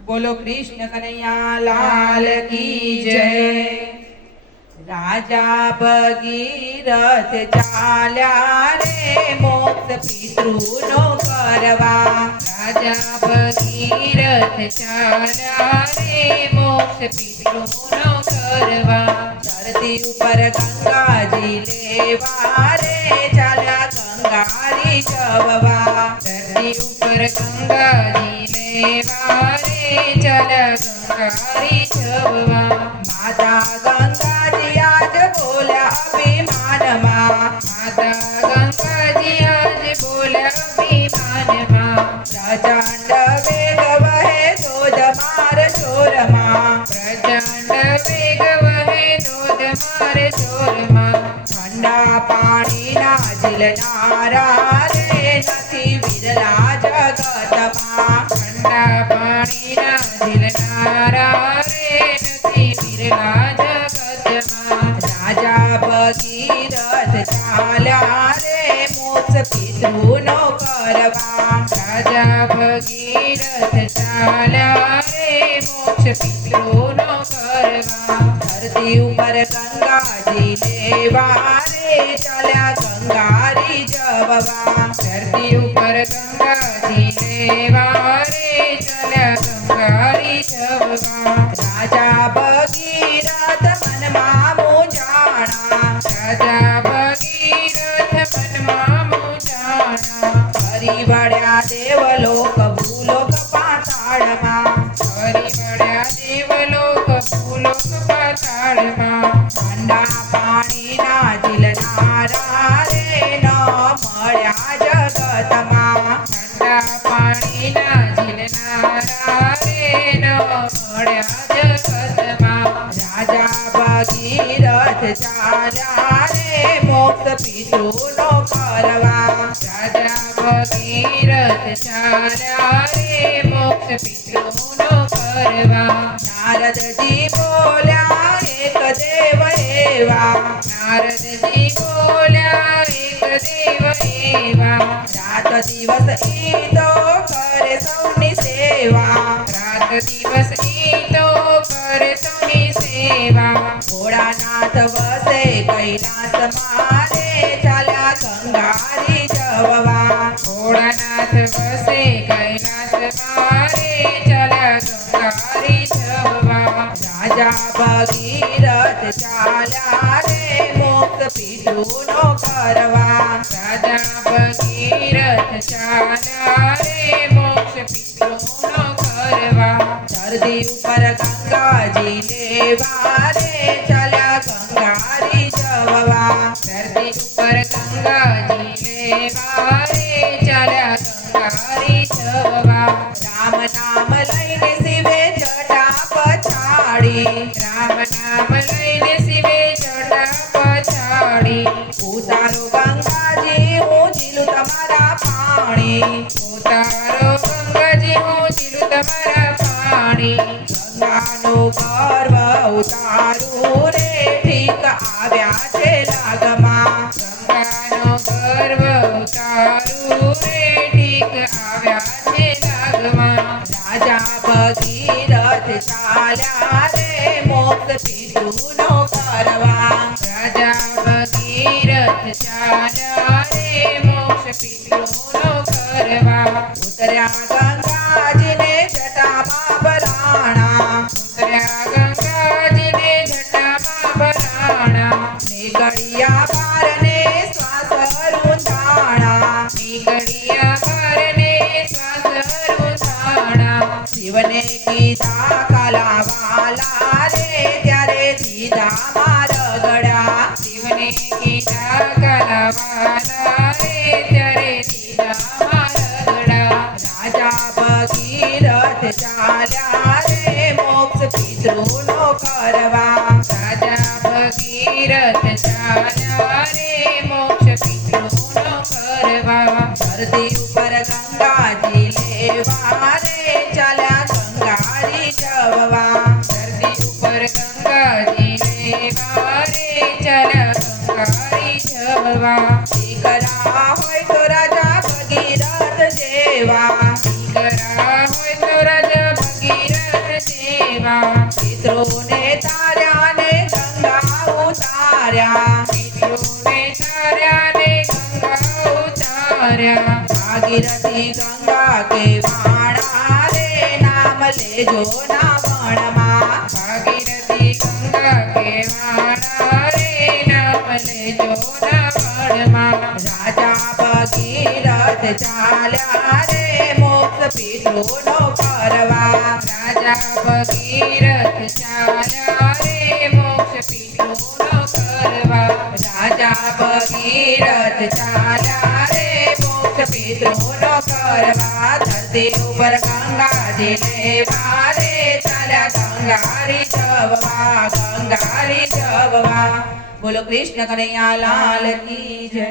बोलो कृष्ण कन्हैया लाल की जय। राजा भगीरथ चाल्या रे मोक्ष पितृनो करवा। राजा भगीरथ चाल्या रे मोक्ष पितृनो करवा। धरती ऊपर गंगाजी लेवा रे चाल्या गंगारी जववा। धरती ऊपर गंगाजी लेवा रे चाल्या गंगारी जववा। माता गंगाजी आज बोल्या अभिमानमा। माता गंगाजी आज बोल्या अभिमानमा। प्रचंड वेग वहे धोधमार शोरमा। प्रचंड वेग वहे धोधमार शोरमा। ठंडा पाणी ना झिलनारा रे નથી વિરલા જગતમાં। ठंडा पाणी ना झिलनारा रे નથી વિરલા જગતમાં। રાજા ભગીરથ ચાલ્યા રે મોક્ષ પિતૃનો કરવા। राजा भगीरथ चाल्या रे मोक्ष पितृनो करवा। ધરતી ઉપર ગંગાજી લેવા રે ચાલ્યા ગંગારી જવવા। धरती ऊपर गंगाजी लेवा रे चाल्या गंगारी जववा। રાજા ભગીરથ મનમાં મૂંઝાણા। राजा भगीरथ मनमा मूंझाणा। ફરી વળ્યા દેવલોક ભૂલોક પાતાળમાં। ફરી વળ્યા દેવલોક ભૂલોક પાતાળમાં। ઠંડા પાણીના ઝીલનારા રે ન મળ્યા જગતમાં। ઠંડા પાણીના ઝીલનારા રે ન મળ્યા જગતમાં। રાજા ભગીરથ ચાલ્યા રે મોક્ષ પિતૃનો કરવા। રાજા ભગીરથ ચાલ્યા રે મોક્ષ પિતૃનો કરવા। નારદજી બોલ્યા એક દેવ એવા। નારદજી બોલ્યા એક દેવ એવા। રાત દિવસ ઈ તો કરે સૌની સેવા। રાત દિવસ ઈ તો કરે સૌની સેવા। ભોળાનાથ વસે કૈલાસ મારે ચાલ્યા ગંગારી જવવા। ભોળાનાથ વસે કૈલાસ મારે ચાલ્યા ગંગારી જવવા। રાજા ભગીરથ ચાલ્યા રે મોક્ષ પિતૃનો કરવા। રાજા ભગીરથ ચાલ્યા રે મોક્ષ પિતૃનો કરવા। ધરતી ઉપર ગંગાજી લેવા રે ચાલ્યા ગંગારી જવવા। ધરતી ઉપર ગંગાજી લેવા રે ચાલ્યા ગંગારી જવવા। રામ નામ લઈને શિવે જટા પછાડી। રામ નામ લઈને શિવે જટા પછાડી। ઉતારો ગંગાજી હું ઝીલું તમારા પાણી। ઉતારો ગંગાજી હું ઝીલું તમારા પાણી। ગંગાનો ગર્વ ઉતારું રે ઠીક આવ્યા છે લાગમાં। ગંગાનો ગર્વ ઉતારું રે ઠીક આવ્યા છે લાગમાં। રાજા ભગીરથ ચાલ્યા રે મોક્ષ પિતૃનો કરવા। રાજા ભગીરથ ચાલ્યા રે મોક્ષ પિતૃનો કરવા। ઉતર્યા ગંગાજીને જટામાં ભરાણા। ઉતર્યા ગંગાજીને જટામાં ભરાણા। નીકળ્યા પારને શ્વાસ રૂંધાણા। નીકળ્યા પારને શ્વાસ રૂંધાણા। શિવને કીધા કાલાવાલા રે ત્યારે દીધા મારગડા। શિવને કીધા કાલાવાલા રે ત્યારે દીધા મારગડા। રાજા ભગીરથ ચાલ્યા રે મોક્ષ પિતૃનો કરવા। રાજા ભગીરથ ચાલ્યા રે મોક્ષ પિતૃનો કરવા। ધરતી ઉપર ગંગાજી લેવા રે ચાલ્યા ગંગારી જવવા। ધરતી ઉપર ગંગાજી લેવા રે ચાલ્યા ગંગારી જવવા। દીકરા હોય તો રાજા ભગીરથ જેવા। દીકરા હોય તો રાજા કે વાણા રે નામ લેજો ના વણમાં ભાગીરથી ગંગા કેવાણા રે નામ લેજો નવણમાં રાજા ભગીરથ ચાલ્યા રે મોક્ષ પિતૃનો કરવા રાજા ભગીરથ ચાલ્યા રે મોક્ષ પિતૃનો કરવા રાજા ભગીરથ ચાલ્યા રે મોક્ષ પિતૃનો કરવા ધરતી ઉપર ગંગાજી લેવા રે ચાલ્યા ગંગારી જવવા બોલો કૃષ્ણ કનૈયા લાલ કી જય